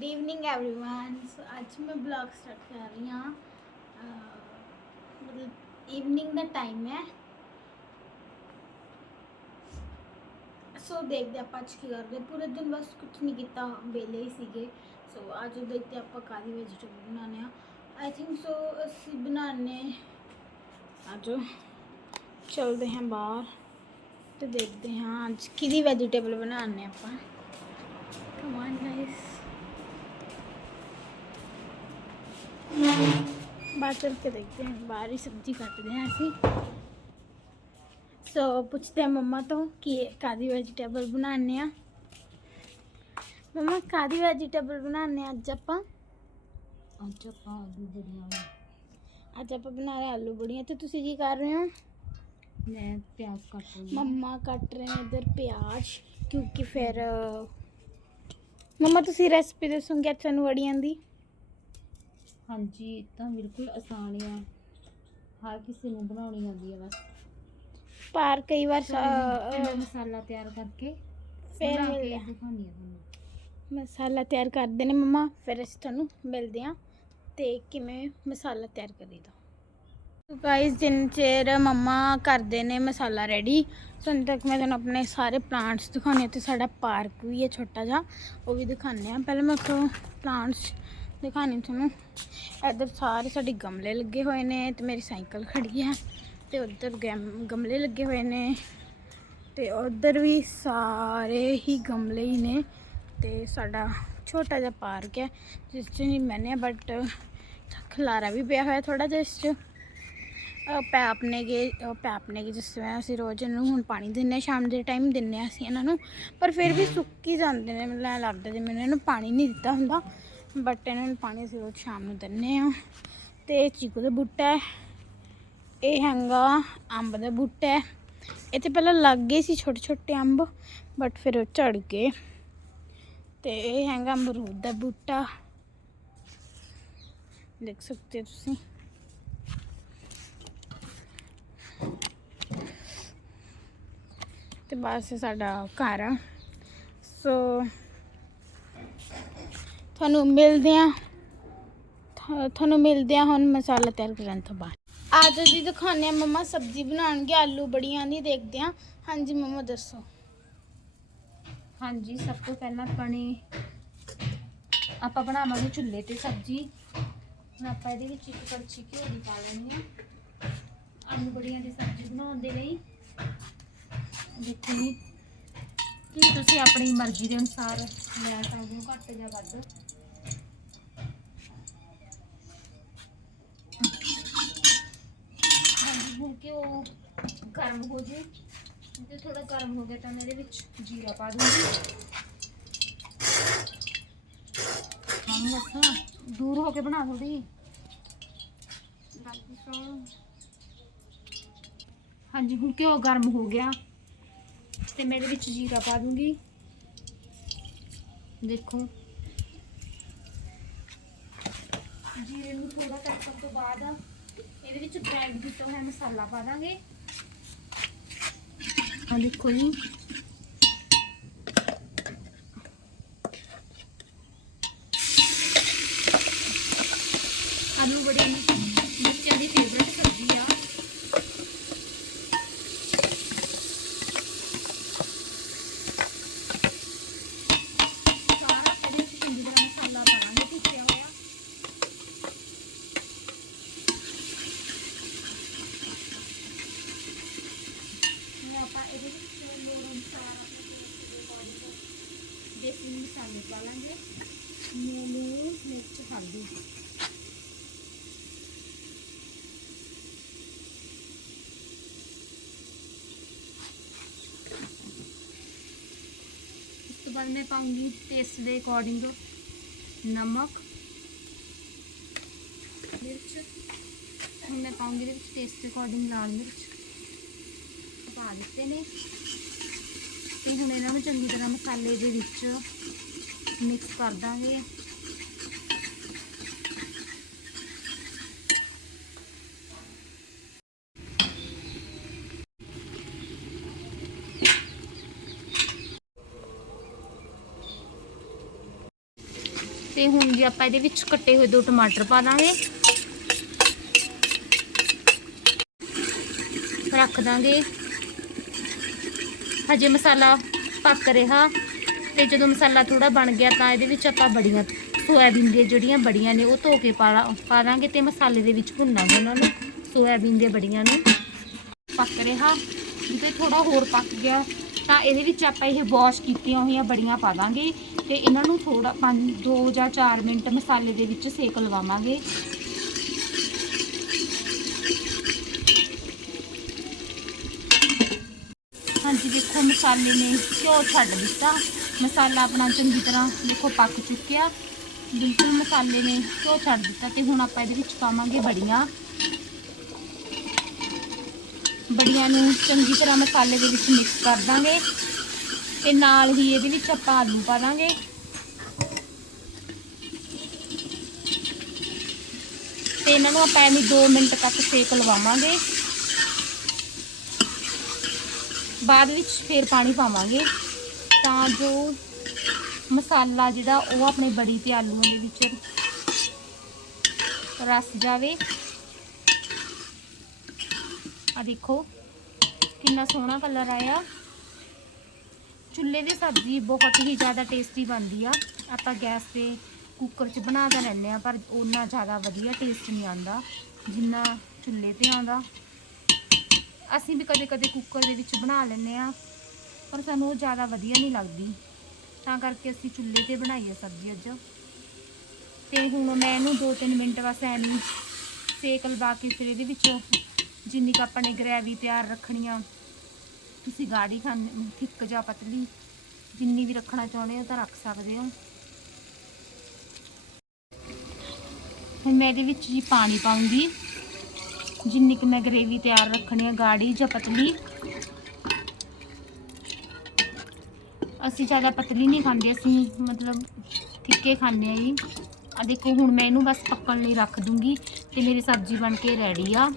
Good evening every one आज मैं blog start कर रही हूँ। मतलब इवनिंग का टाइम है। सो so, देखते आप आज की कर पूरे दिन बस कुछ नहीं किया वेले ही सके सो अज देखते आप काली वेजिटेबल बनाने आई थिंक सो अस बनाने अज चलते हैं बाहर। तो देखते हैं अच्छी कि वेजिटेबल बनाने आप बाहर चल के देखते हैं बाहर ही सब्जी काटते हैं ऐसी सो so, पूछते हैं मम्मा तो कि कादी ਵੈਜੀਟੇਬਲ ਬਣਾਉਣੇ ਆ। ਮਮਾ ਕਾਦੀ ਵੈਜੀਟੇਬਲ ਬਣਾਉਣੇ ਆ ਅੱਜ ਆਪਾਂ? ਅੱਜ ਆਪਾਂ ਆਲੂ ਬੜੀਆਂ ਅੱਜ ਆਪਾਂ ਬਣਾ ਰਹੇ ਆਲੂ ਬੜੀਆਂ ਤੇ ਤੁਸੀਂ ਕੀ ਕਰ ਰਹੇ ਹੋ? ਮੈਂ ਪਿਆਜ਼ ਕੱਟ ਰਹੀ ਹਾਂ। ਮੰਮਾ ਕੱਟ ਰਹੇ ਨੇ ਇਧਰ ਪਿਆਜ਼ ਕਿਉਂਕਿ ਫਿਰ ਮੰਮਾ ਤੁਸੀਂ ਰੈਸਪੀ ਦੱਸੋਗੇ ਸਾਨੂੰ ਬੜੀਆਂ ਦੀ? ਹਾਂਜੀ ਇਹ ਤਾਂ ਬਿਲਕੁਲ ਆਸਾਨ ਆ। ਹਰ ਕਿਸੇ ਨੂੰ ਬਣਾਉਣੀ ਆਉਂਦੀ ਹੈ ਬਸ। ਪਰ ਕਈ ਵਾਰ ਸੋ ਅਹ, ਮਸਾਲਾ ਤਿਆਰ ਕਰਕੇ ਫਿਰ ਬਣਾ ਕੇ ਮਿਲਦੇ। ਹਾਂ। ਦਿਖਾਉਣੀ ਆ ਤੁਹਾਨੂੰ। ਮਸਾਲਾ ਤਿਆਰ ਕਰਦੇ ਨੇ ਮੰਮਾ ਫਿਰ ਅਸੀਂ ਤੁਹਾਨੂੰ ਮਿਲਦੇ ਹਾਂ ਤੇ ਕਿਵੇਂ ਮਸਾਲਾ ਤਿਆਰ ਕਰੀਦਾ। ਸੋ ਗਾਇਸ ਜਿੰਨ ਚਿਰ ਮੰਮਾ ਕਰਦੇ ਨੇ ਮਸਾਲਾ ਰੈਡੀ ਸੋ ਤੱਕ ਮੈਂ ਤੁਹਾਨੂੰ ਆਪਣੇ ਸਾਰੇ ਪਲਾਂਟਸ ਦਿਖਾਉਣੇ ਤੇ ਸਾਡਾ ਪਾਰਕ ਵੀ ਹੈ ਛੋਟਾ ਜਿਹਾ ਉਹ ਵੀ ਦਿਖਾਉਂਦੇ ਆ ਪਹਿਲਾਂ ਮੈਂ ਉੱਥੋਂ ਪਲਾਂਟਸ ਦਿਖਾਣੀ ਤੁਹਾਨੂੰ। ਇੱਧਰ ਸਾਰੇ ਸਾਡੇ ਗਮਲੇ ਲੱਗੇ ਹੋਏ ਨੇ ਤੇ ਮੇਰੀ ਸਾਈਕਲ ਖੜੀ ਹੈ ਤੇ ਉੱਧਰ ਗਮ- ਗਮਲੇ ਲੱਗੇ ਹੋਏ ਨੇ ਤੇ ਉੱਧਰ ਵੀ ਸਾਰੇ ਹੀ ਗਮਲੇ ਹੀ ਨੇ ਤੇ ਸਾਡਾ ਛੋਟਾ ਜਿਹਾ ਪਾਰਕ ਹੈ ਜਿਸ 'ਚ ਨਹੀਂ ਮੈਨੇ ਬਟ ਖਲਾਰਾ ਵੀ ਪਿਆ ਹੋਇਆ ਥੋੜਾ ਜਿਹਾ ਇਸ 'ਚ। ਪੈਪ ਨੇਗੇ ਪੈਪ ਨੇਗੇ ਜਿਸ ਤਰ੍ਹਾਂ ਅਸੀਂ ਰੋਜ਼ ਇਹਨੂੰ ਹੁਣ ਪਾਣੀ ਦਿੰਨੇ ਹਾਂ, ਸ਼ਾਮ ਦੇ ਟਾਈਮ ਦਿੰਨੇ ਹਾਂ ਅਸੀਂ ਇਹਨਾਂ ਨੂੰ ਪਰ ਫਿਰ ਵੀ ਸੁੱਕੀ ਜਾਂਦੇ ਨੇ ਮੈਨੂੰ ਲੱਗਦਾ ਜਿਵੇਂ ਮੈਨੂੰ ਇਹਨੂੰ ਪਾਣੀ ਨਹੀਂ ਦਿੱਤਾ ਹੁੰਦਾ। ਬਟ ਇਹਨਾਂ ਨੂੰ ਪਾਣੀ ਅਸੀਂ ਰੋਜ਼ ਸ਼ਾਮ ਨੂੰ ਦਿੰਨੇ ਆ ਤੇ ਚੀਕੂ ਦਾ ਬੂਟਾ ਹੈ। ਇਹ ਹੈਗਾ ਅੰਬ ਦਾ ਬੂਟਾ ਹੈ। ਇੱਥੇ ਪਹਿਲਾਂ ਲੱਗ ਗਏ ਸੀ ਛੋਟੇ ਛੋਟੇ ਅੰਬ, ਬਟ ਫਿਰ ਉਹ ਝੜ ਗਏ। ਤੇ ਇਹ ਹੈਗਾ ਅਮਰੂਦ ਦਾ ਬੂਟਾ। ਦੇਖ ਸਕਦੇ ਹੋ ਤੁਸੀਂ। ਤੇ ਬਸ ਸਾਡਾ ਘਰ ਆ। ਸੋ ਤੁਹਾਨੂੰ ਮਿਲਦੇ ਆ ਤੁਹਾਨੂੰ ਮਿਲਦੇ ਆ ਹੁਣ ਮਸਾਲਾ ਤਿਆਰ ਕਰਨ ਤੋਂ ਬਾਅਦ। ਅੱਜ ਅਸੀਂ ਦਿਖਾਉਂਦੇ ਆ ਮੰਮਾ ਸਬਜ਼ੀ ਬਣਾਉਣਗੇ, ਆਲੂ ਬੜੀਆਂ ਦੀ ਦੇਖਦੇ ਆ ਹਾਂਜੀ ਮੰਮਾ ਦੱਸੋ। ਹਾਂਜੀ, ਸਭ ਤੋਂ ਪਹਿਲਾਂ ਆਪਾਂ ਨੇ, ਆਪਾਂ ਬਣਾਵਾਂਗੇ ਚੁੱਲ੍ਹੇ ਤੇ ਸਬਜ਼ੀ। ਹੁਣ ਆਪਾਂ ਇਹਦੇ ਵਿੱਚ ਇੱਕ ਕੜਛੀ ਘਿਓ ਦੀ ਪਾ ਲੈਣੀ ਆ ਆਲੂ ਬੜੀਆਂ ਦੀ ਸਬਜ਼ੀ ਬਣਾਉਣ ਦੇ ਲਈ। ਦੇਖੋ ਜੀ, ਕਿ ਤੁਸੀਂ ਆਪਣੀ ਮਰਜ਼ੀ ਦੇ ਅਨੁਸਾਰ ਲੈ ਸਕਦੇ ਹੋ, ਘੱਟ ਜਾਂ ਵੱਧ। ਉਹ ਗਰਮ ਹੋ ਜੇ। ਤੇ ਥੋੜਾ ਗਰਮ ਹੋ ਗਿਆ ਤਾਂ ਮੈਂ ਇਹਦੇ ਵਿੱਚ ਜੀਰਾ ਪਾ ਦੂੰਗੀ। ਹਾਂ ਬਸ ਦੂਰ ਹੋ ਕੇ ਬਣਾ ਥੋੜੀ ਹਾਂਜੀ ਹੁਣ ਘਿਓ ਗਰਮ ਹੋ ਗਿਆ। ਤੇ ਮੈਂ ਇਹਦੇ ਵਿੱਚ ਜੀਰਾ ਪਾ ਦੂੰਗੀ। ਦੇਖੋ। ਜੀਰੇ ਨੂੰ ਥੋੜਾ ਤੜਕਣ ਤੋਂ ਬਾਅਦ ਇਹਦੇ ਵਿੱਚ ਗ੍ਰਾਈਂਡ ਕੀਤਾ ਹੋਇਆ ਮਸਾਲਾ ਪਾ ਦਾਂਗੇ। ਆ ਦੇਖੋ ਜੀ ਆਲੂ ਬੜੀ ਬੱਚਿਆਂ ਦੀ ਫੇਵਰਟ ਸਬਜ਼ੀ ਆ ਸਾਰਾ ਇਹਦੇ ਵਿੱਚ ਚੰਗੀ ਤਰ੍ਹਾਂ ਮਸਾਲਾ ਪਾਵਾਂਗੇ ਭੁੱਜਿਆ ਹੋਇਆ ਹੁਣ ਆਪਾਂ ਇਹਦੇ ਵਿੱਚ ਲੋੜ ਅਨੁਸਾਰ ਦੇ ਅਕੋਰਡਿੰਗ ਦੇਸੀ ਮਸਾਲੇ ਪਾ ਲਾਂਗੇ ਨੂਨ ਮਿਰਚ। ਹਲਦੀ ਤੋਂ ਬਾਅਦ ਮੈਂ ਪਾਉਂਗੀ ਟੇਸਟ ਦੇ ਅਕੋਰਡਿੰਗ ਨਮਕ ਮਿਰਚ ਹੁਣ ਮੈਂ ਪਾਉਂਗੀ ਇਹਦੇ ਵਿੱਚ ਟੇਸਟ ਦੇ ਅਕੋਰਡਿੰਗ ਲਾਲ ਮਿਰਚ। ਪਾ ਦਿੱਤੇ ਨੇ। ਤੇ ਹੁਣ ਇਹਨਾਂ ਨੂੰ ਚੰਗੀ ਤਰ੍ਹਾਂ ਮਸਾਲੇ ਦੇ ਵਿੱਚ ਮਿਕਸ ਕਰ ਦਾਂਗੇ। ਤੇ ਹੁਣ ਜੀ ਆਪਾਂ ਇਹਦੇ ਵਿੱਚ ਕੱਟੇ ਹੋਏ ਦੋ ਟਮਾਟਰ ਪਾ ਦਾਂਗੇ। ਰੱਖ ਦਾਂਗੇ। ਹਜੇ ਮਸਾਲਾ ਪੱਕ ਰਿਹਾ ਤੇ ਜਦੋਂ ਮਸਾਲਾ ਥੋੜਾ ਬਣ ਗਿਆ ਤਾਂ ਇਹਦੇ ਵਿੱਚ ਆਪਾਂ ਬੜੀਆਂ ਸੋਇਆਬੀਨ ਦੀਆਂ ਜਿਹੜੀਆਂ ਬੜੀਆਂ ਨੇ ਉਹ ਧੋ ਕੇ ਪਾ ਦਾਂਗੇ ਤੇ ਮਸਾਲੇ ਦੇ ਵਿੱਚ ਭੁੰਨਾਂਗੇ ਉਹਨਾਂ ਨੂੰ। ਸੋਇਆਬੀਨ ਦੇ ਬੜੀਆਂ ਨੂੰ ਪੱਕ ਰਿਹਾ। ਜਦੋਂ ਥੋੜਾ ਹੋਰ ਪੱਕ ਗਿਆ ਤਾਂ ਇਹਦੇ ਵਿੱਚ ਆਪਾਂ ਇਹ ਵਾਸ਼ ਕੀਤੀਆਂ ਹੋਈਆਂ ਬੜੀਆਂ ਪਾ ਦਾਂਗੇ ਤੇ ਇਹਨਾਂ ਨੂੰ ਥੋੜਾ 5 2 ਜਾਂ 4 ਮਿੰਟ ਮਸਾਲੇ ਦੇ ਵਿੱਚ ਸੇਕ ਲਵਾਵਾਂਗੇ ਹਾਂਜੀ ਦੇਖੋ ਮਸਾਲੇ ਨੇ ਘਿਓ ਛੱਡ ਦਿੱਤਾ। ਮਸਾਲਾ ਆਪਣਾ ਚੰਗੀ ਤਰ੍ਹਾਂ ਦੇਖੋ ਪੱਕ ਚੁੱਕਿਆ। ਬਿਲਕੁਲ ਮਸਾਲੇ ਨੇ ਘਿਓ ਛੱਡ ਦਿੱਤਾ ਤੇ ਹੁਣ ਆਪਾਂ ਇਹਦੇ ਵਿੱਚ ਪਾਵਾਂਗੇ ਬੜੀਆਂ। ਬੜੀਆਂ ਨੂੰ ਚੰਗੀ ਤਰ੍ਹਾਂ ਮਸਾਲੇ ਦੇ ਵਿੱਚ ਮਿਕਸ ਕਰ ਦਾਂਗੇ। ਤੇ ਨਾਲ ਹੀ ਇਹਦੇ ਵਿੱਚ ਆਪਾਂ ਆਲੂ ਪਾ ਦਾਂਗੇ। ਤੇ ਇਹਨਾਂ ਨੂੰ ਆਪਾਂ ਐਵੇਂ 2 ਮਿੰਟ ਤੱਕ ਸੇਕ ਲਵਾਵਾਂਗੇ। ਬਾਅਦ ਵਿੱਚ ਫੇਰ ਪਾਣੀ ਪਾਵਾਂਗੇ। ਤਾਂ ਜੋ ਮਸਾਲਾ ਜਿਹੜਾ ਉਹ ਆਪਣੇ ਬੜੀ ਤੇ ਆਲੂਆਂ ਦੇ ਵਿੱਚ ਰਸ ਜਾਵੇ। ਆ ਦੇਖੋ, ਕਿੰਨਾ ਸੋਹਣਾ ਕਲਰ ਆਇਆ। ਚੁੱਲ੍ਹੇ ਦੀ ਸਬਜ਼ੀ ਬਹੁਤ ਹੀ ਜ਼ਿਆਦਾ ਟੇਸਟੀ ਬਣਦੀ ਆ। ਆਪਾਂ ਗੈਸ ਤੇ ਕੁੱਕਰ 'ਚ ਬਣਾ ਤਾਂ ਲੈਂਦੇ ਆ, ਪਰ ਉਹਨਾਂ ਜ਼ਿਆਦਾ ਵਧੀਆ ਟੇਸਟ ਨਹੀਂ ਆਉਂਦਾ, ਜਿੰਨਾ ਚੁੱਲ੍ਹੇ ਤੇ ਆਉਂਦਾ। ਅਸੀਂ ਵੀ ਕਦੇ ਕਦੇ ਕੁੱਕਰ ਦੇ ਵਿੱਚ ਬਣਾ ਲੈਂਦੇ ਆ ਪਰ ਸਾਨੂੰ ਉਹ ਜ਼ਿਆਦਾ ਵਧੀਆ ਨਹੀਂ ਲੱਗਦੀ। ਤਾਂ ਕਰਕੇ ਅਸੀਂ ਚੁੱਲ੍ਹੇ ਤੇ ਬਣਾਈ ਹੈ ਸਬਜ਼ੀ ਅੱਜ। ਤੇ ਹੁਣ ਮੈਂ ਇਹਨੂੰ 2-3 ਮਿੰਟ ਬਸ ਐਵੇਂ ਸੇਕ ਲਵਾ ਕੇ ਫਿਰ ਇਹਦੇ ਵਿੱਚ ਜਿੰਨੀ ਕੁ ਆਪਾਂ ਨੇ ਗ੍ਰੇਵੀ ਤਿਆਰ ਰੱਖਣੀ ਆ, ਤੁਸੀਂ ਗਾੜੀ ਖਾਣੀ, ਥਿੱਕ ਜਾਂ ਪਤਲੀ ਜਿੰਨੀ ਵੀ ਰੱਖਣਾ ਚਾਹੁੰਦੇ ਹੋ ਤਾਂ ਰੱਖ ਸਕਦੇ ਹੋ। ਹੁਣ ਮੈਂ ਇਹਦੇ ਵਿੱਚ ਜੀ ਪਾਣੀ ਪਾਉਂਗੀ। ਜਿੰਨੀ ਕਿ ਮੈਂ ਗ੍ਰੇਵੀ ਤਿਆਰ ਰੱਖਣੀ ਆ, ਗਾੜੀ ਜਾਂ ਪਤਲੀ। ਅਸੀਂ ਜ਼ਿਆਦਾ ਪਤਲੀ ਨਹੀਂ ਖਾਂਦੇ, ਅਸੀਂ ਮਤਲਬ ਫਿੱਕੇ ਖਾਂਦੇ ਆ ਜੀ। ਆ ਦੇਖੋ, ਹੁਣ ਮੈਂ ਇਹਨੂੰ ਬਸ ਪੱਕਣ ਲਈ ਰੱਖ ਦੂੰਗੀ ਤੇ ਮੇਰੀ ਸਬਜ਼ੀ ਬਣ ਕੇ ਰੈਡੀ ਆ।